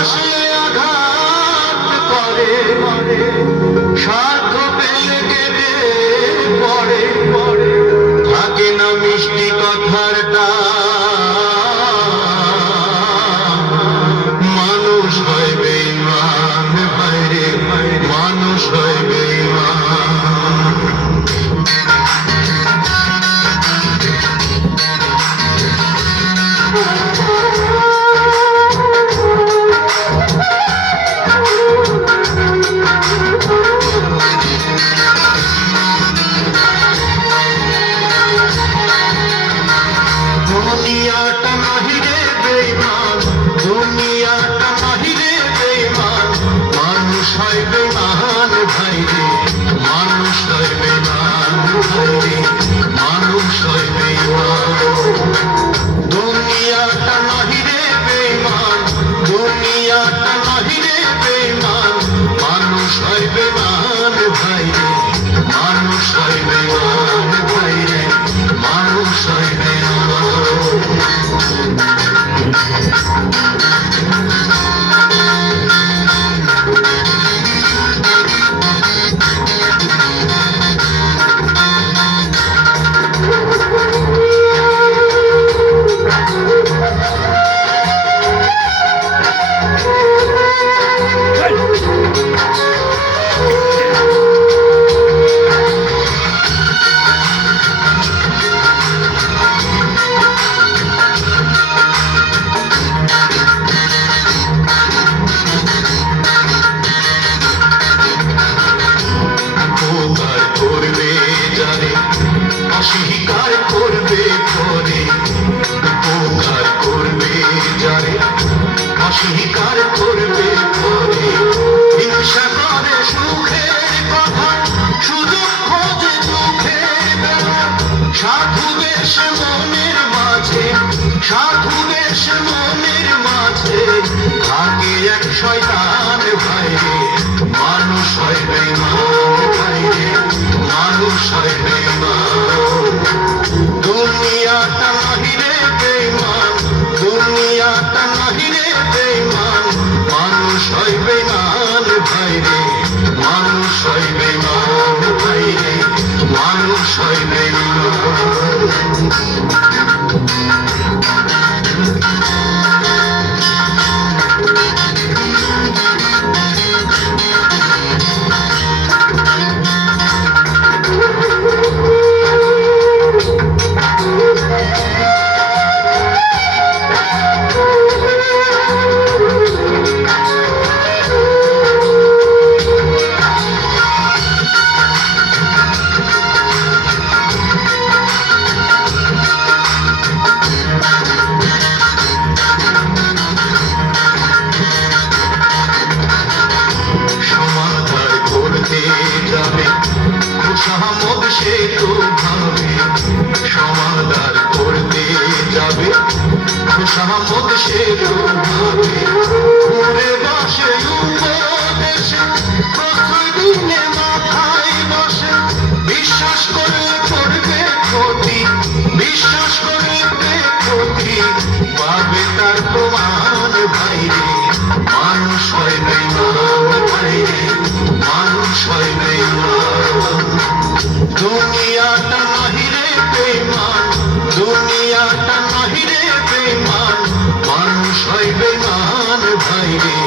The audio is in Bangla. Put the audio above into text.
আসলে আঘাত করে, স্বার্থ পেলে কেঁদে পড়ে, থাকে না মিষ্টি কথার মানুষ হয় বেঈমান, বাইরে মানুষ হয় বেঈমান। দুনিয়াটা নাহিরে বেঈমান, দুনিয়াটা নাহিরে বেঈমান, মানুষ হয় বেঈমান ভাইরে, মানুষ হয় বেঈমান ভাইরে, মানুষ হয় বেঈমান। দুনিয়াটা নাহিরে বেঈমান, দুনিয়াটা নাহিরে বেঈমান, মানুষ হয় বেঈমান ভাইরে, মানুষ হয় বেঈমান ভাইরে, মানুষ হয় বেঈমান। অস্বীকার করবে পরে, উপকার করবে যারে, অস্বীকার করবে পরে, হিংসা করে সুখের কথা, সুযোগ খোঁজে দুঃখের বেলা, সাধু বেশ মনের মাঝে, সাধু বেশ মনের মাঝে, থাকে এক শয়তান ভাইরে, মানুষ হয় বেঈমান ভাইরে, মানুষ হয় বেঈমান। দুনিয়াটা নাহিরে বেঈমান, দুনিয়াটা নাহিরে বেঈমান, মানুষ হয় বেঈমান ভাইরে, মানুষ হয় বেঈমান ভাইরে, মানুষ হয় বেঈমান। খুশামদ সে তো ভাবে সমাধান করতে যাবে, খুশামদ সে তো ভাবে ঘুরে বসে উপদেশে, প্রতিদিনে মাথায় বসে, বিশ্বাস করলে করবে ক্ষতি, বিশ্বাস করলে ক্ষতি, পাবে তার প্রমাণ ভাইরে, মানুষ হয় বেঈমান ভাইরে, মানুষ হয় বেঈমান। দুনিয়াটা নাহিরে বেঈমান, দুনিয়াটা নাহিরে বেঈমান, মানুষ হয় বেঈমান ভাইরে,